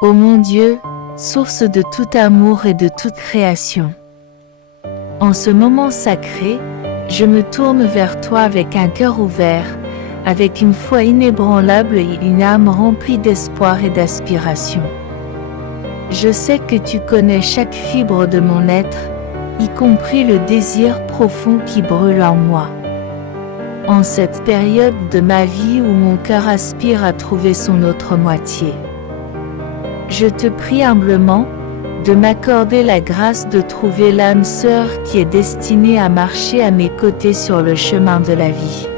Ô mon Dieu, source de tout amour et de toute création. En ce moment sacré, je me tourne vers toi avec un cœur ouvert, avec une foi inébranlable et une âme remplie d'espoir et d'aspiration. Je sais que tu connais chaque fibre de mon être, y compris le désir profond qui brûle en moi. En cette période de ma vie où mon cœur aspire à trouver son autre moitié, je te prie humblement de m'accorder la grâce de trouver l'âme sœur qui est destinée à marcher à mes côtés sur le chemin de la vie.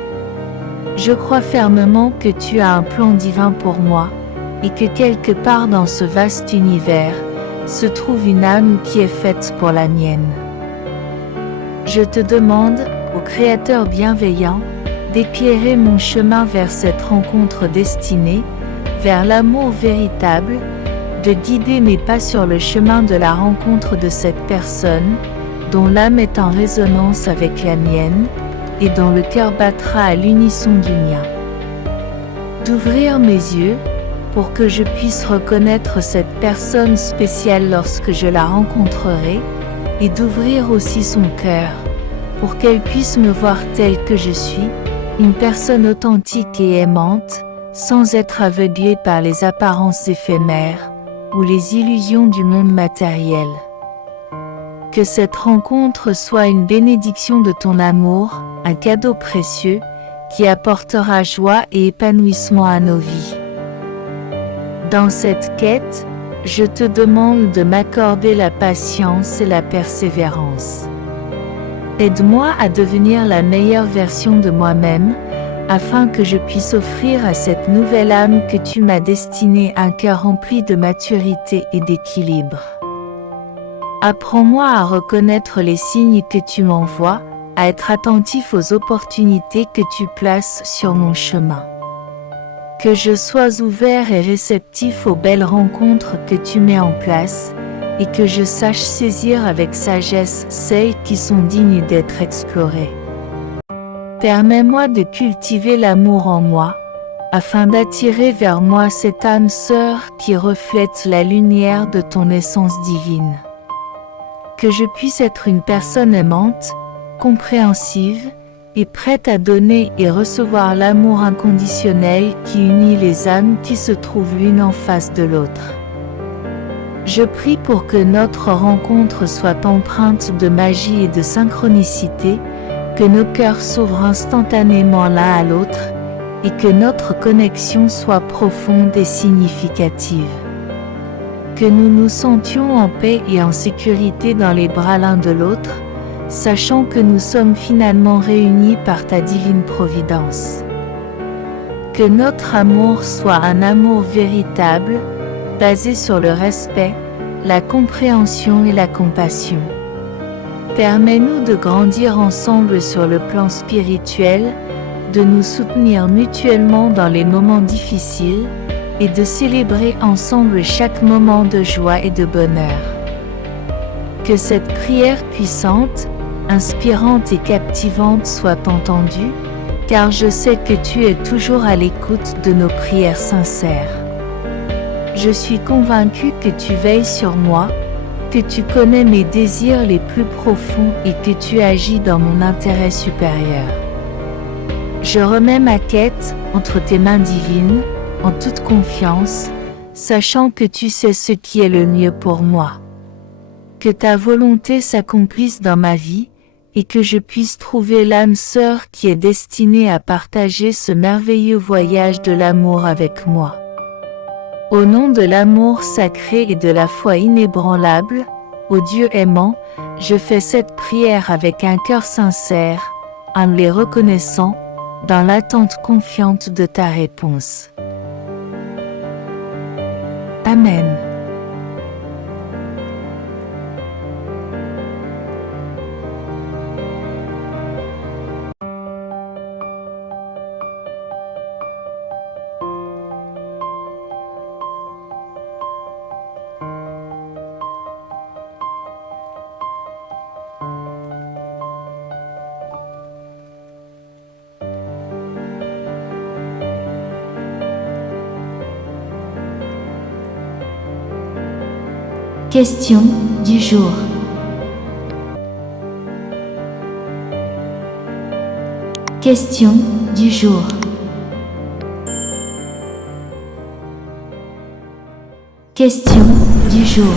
Je crois fermement que tu as un plan divin pour moi, et que quelque part dans ce vaste univers, se trouve une âme qui est faite pour la mienne. Je te demande, ô Créateur bienveillant, d'éclairer mon chemin vers cette rencontre destinée, vers l'amour véritable, de guider mes pas sur le chemin de la rencontre de cette personne, dont l'âme est en résonance avec la mienne, et dont le cœur battra à l'unisson du mien. D'ouvrir mes yeux, pour que je puisse reconnaître cette personne spéciale lorsque je la rencontrerai, et d'ouvrir aussi son cœur, pour qu'elle puisse me voir telle que je suis, une personne authentique et aimante, sans être aveuglée par les apparences éphémères, ou les illusions du monde matériel. Que cette rencontre soit une bénédiction de ton amour, un cadeau précieux, qui apportera joie et épanouissement à nos vies. Dans cette quête, je te demande de m'accorder la patience et la persévérance. Aide-moi à devenir la meilleure version de moi-même, afin que je puisse offrir à cette nouvelle âme que tu m'as destinée un cœur rempli de maturité et d'équilibre. Apprends-moi à reconnaître les signes que tu m'envoies, à être attentif aux opportunités que tu places sur mon chemin. Que je sois ouvert et réceptif aux belles rencontres que tu mets en place, et que je sache saisir avec sagesse celles qui sont dignes d'être explorées. Permets-moi de cultiver l'amour en moi, afin d'attirer vers moi cette âme sœur qui reflète la lumière de ton essence divine. Que je puisse être une personne aimante, compréhensive, et prête à donner et recevoir l'amour inconditionnel qui unit les âmes qui se trouvent l'une en face de l'autre. Je prie pour que notre rencontre soit empreinte de magie et de synchronicité, que nos cœurs s'ouvrent instantanément l'un à l'autre, et que notre connexion soit profonde et significative. Que nous nous sentions en paix et en sécurité dans les bras l'un de l'autre, sachant que nous sommes finalement réunis par ta divine providence. Que notre amour soit un amour véritable, basé sur le respect, la compréhension et la compassion. Permets-nous de grandir ensemble sur le plan spirituel, de nous soutenir mutuellement dans les moments difficiles, et de célébrer ensemble chaque moment de joie et de bonheur. Que cette prière puissante, inspirante et captivante soit entendue, car je sais que tu es toujours à l'écoute de nos prières sincères. Je suis convaincue que tu veilles sur moi, que tu connais mes désirs les plus profonds et que tu agis dans mon intérêt supérieur. Je remets ma quête entre tes mains divines, en toute confiance, sachant que tu sais ce qui est le mieux pour moi. Que ta volonté s'accomplisse dans ma vie, et que je puisse trouver l'âme sœur qui est destinée à partager ce merveilleux voyage de l'amour avec moi. Au nom de l'amour sacré et de la foi inébranlable, ô Dieu aimant, je fais cette prière avec un cœur sincère, en les reconnaissant, dans l'attente confiante de ta réponse. Amen. Question du jour. Question du jour. Question du jour.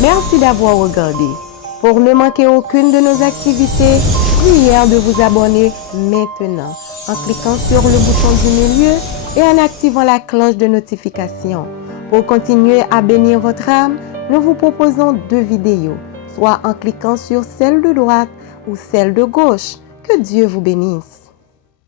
Merci d'avoir regardé. Pour ne manquer aucune de nos activités, prière de vous abonner maintenant en cliquant sur le bouton du milieu et en activant la cloche de notification. Pour continuer à bénir votre âme, nous vous proposons 2 vidéos, soit en cliquant sur celle de droite ou celle de gauche. Que Dieu vous bénisse.